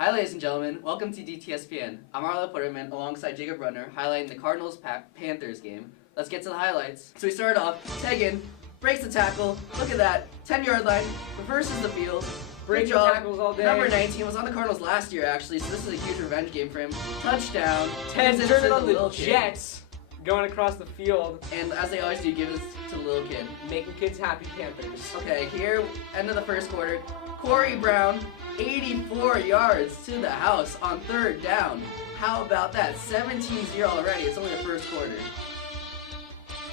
Hi, ladies and gentlemen. Welcome to dTSPN. I'm Arlo Putterman alongside Jacob Runner, highlighting the Cardinals-Panthers game. Let's get to the highlights. So we start off, Tegan breaks the tackle. Look at that. 10-yard line, reverses the field. Breaking tackles all day. Number 19 was on the Cardinals last year, actually, so this is a huge revenge game for him. Touchdown. Ted turning on the Jets. Going across the field. And as they always do, give this to the little kid. Making kids happy, Panthers. Okay, here, end of the first quarter. Corey Brown, 84 yards to the house on third down. How about that? 17-0 already. It's only the first quarter.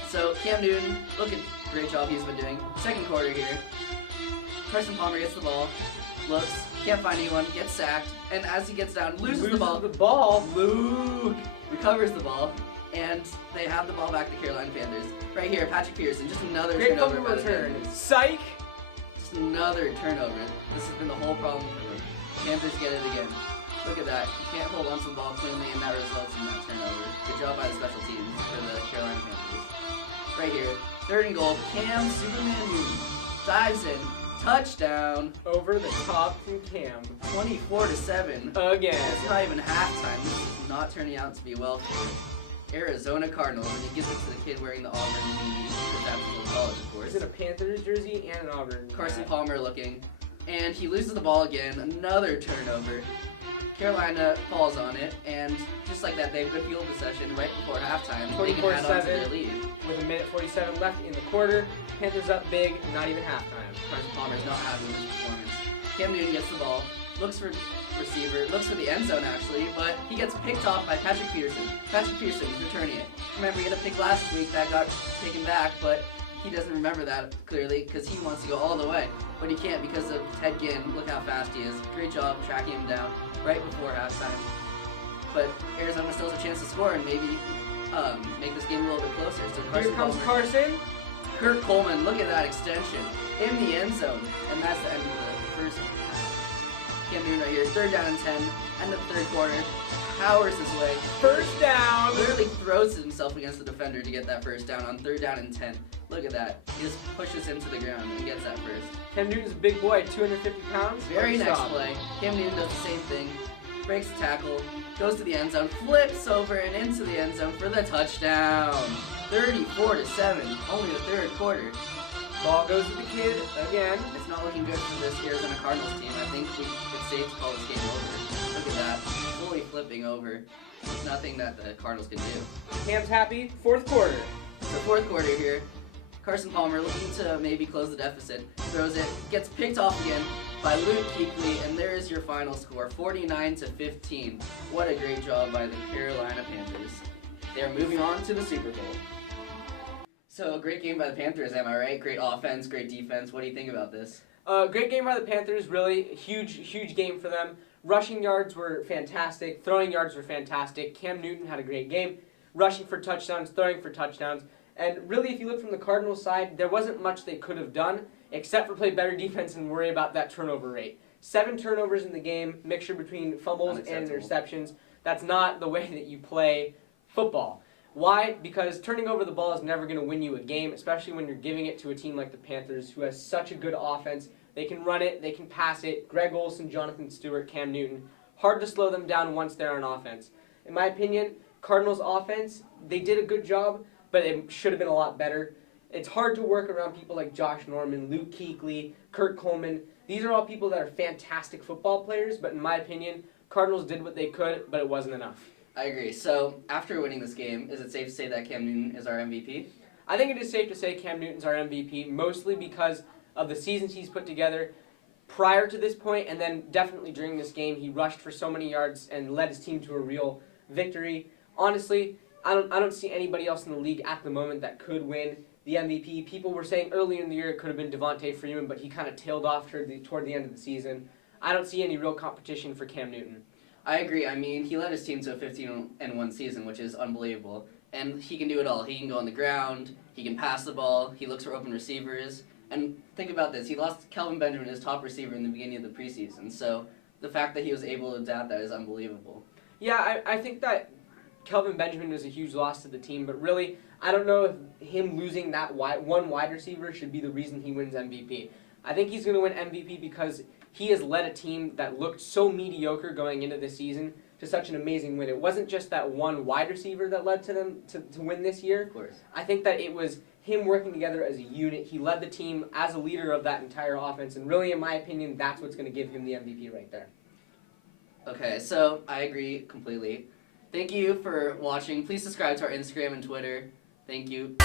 So Cam Newton, great job he's been doing. Second quarter here. Carson Palmer gets the ball, looks, can't find anyone, gets sacked, and as he gets down, loses the ball. Luke recovers the ball, and they have the ball back to Carolina Panthers. Right here, Patrick Peterson, just another turnover by the Panthers. Psych! Just another turnover. This has been the whole problem for them. Panthers get it again. Look at that. You can't hold on to the ball cleanly, and that results in that turnover. Good job by the special teams for the Carolina Panthers. Right here, third and goal. Cam Superman Newton dives in. Touchdown. Over the top from Cam. 24-7. Again. It's not even halftime. This is not turning out to be well for Arizona Cardinals, and he gives it to the kid wearing the Auburn BB, because that's still college, of course. Is it a Panthers jersey and an Auburn? Carson Palmer looking, and he loses the ball again. Another turnover. Carolina falls on it, and just like that, they have good field possession right before halftime. 24-7 with 1:47 left in the quarter. Panthers up big, not even halftime. Carson Palmer's not happy with his performance. Cam Newton gets the ball, looks for receiver, looks for the end zone actually, but he gets picked off by Patrick Peterson. Patrick Peterson is returning it. Remember, he had a pick last week that got taken back, but he doesn't remember that clearly because he wants to go all the way. But he can't because of Ted Ginn. Look how fast he is. Great job tracking him down right before halftime. But Arizona still has a chance to score and maybe make this game a little bit closer. So Here comes Carson. Kurt Coleman, look at that extension in the end zone. And that's the end of the first Cam Newton right here. Third down and 10. End of the third quarter. Powers his way. First down. Literally throws himself against the defender to get that first down on third down and 10. Look at that. He just pushes him to the ground and gets that first. Cam Newton's a big boy, 250 pounds. Very next play. Cam Newton does the same thing. Breaks the tackle. Goes to the end zone. Flips over and into the end zone for the touchdown. 34-7. Only the third quarter. Ball goes to the kid again. It's not looking good for this Arizona Cardinals team. I think it's safe to call this game over. Look at that. Fully flipping over. Nothing that the Cardinals can do. Cam's happy. Fourth quarter. So fourth quarter here. Carson Palmer looking to maybe close the deficit. Throws it. Gets picked off again by Luke Kuechly. And there is your final score. 49-15. What a great job by the Carolina Panthers. They're moving on to the Super Bowl. So, great game by the Panthers, am I right? Great offense, great defense. What do you think about this? Great game by the Panthers, really. Huge game for them. Rushing yards were fantastic. Throwing yards were fantastic. Cam Newton had a great game. Rushing for touchdowns, throwing for touchdowns. And really, if you look from the Cardinals side, there wasn't much they could have done except for play better defense and worry about that turnover rate. 7 turnovers in the game, mixture between fumbles and interceptions. That's not the way that you play football. Why? Because turning over the ball is never going to win you a game, especially when you're giving it to a team like the Panthers, who has such a good offense. They can run it, they can pass it. Greg Olsen, Jonathan Stewart, Cam Newton. Hard to slow them down once they're on offense. In my opinion, Cardinals offense, they did a good job, but it should have been a lot better. It's hard to work around people like Josh Norman, Luke Kuechly, Kurt Coleman. These are all people that are fantastic football players, but in my opinion, Cardinals did what they could, but it wasn't enough. I agree. So, after winning this game, is it safe to say that Cam Newton is our MVP? I think it is safe to say Cam Newton's our MVP, mostly because of the seasons he's put together prior to this point, and then definitely during this game. He rushed for so many yards and led his team to a real victory. Honestly, I don't see anybody else in the league at the moment that could win the MVP. People were saying earlier in the year it could have been Devontae Freeman, but he kind of tailed off toward the end of the season. I don't see any real competition for Cam Newton. I agree. I mean, he led his team to a 15-1 season, which is unbelievable. And he can do it all. He can go on the ground. He can pass the ball. He looks for open receivers. And think about this. He lost Kelvin Benjamin, his top receiver, in the beginning of the preseason. So the fact that he was able to adapt that is unbelievable. Yeah, I think that Kelvin Benjamin was a huge loss to the team. But really, I don't know if him losing that one wide receiver should be the reason he wins MVP. I think he's going to win MVP because he has led a team that looked so mediocre going into the season to such an amazing win. It wasn't just that one wide receiver that led to them to win this year. Of course. I think that it was him working together as a unit. He led the team as a leader of that entire offense, and really, in my opinion, that's what's going to give him the MVP right there. Okay, so I agree completely. Thank you for watching. Please subscribe to our Instagram and Twitter. Thank you.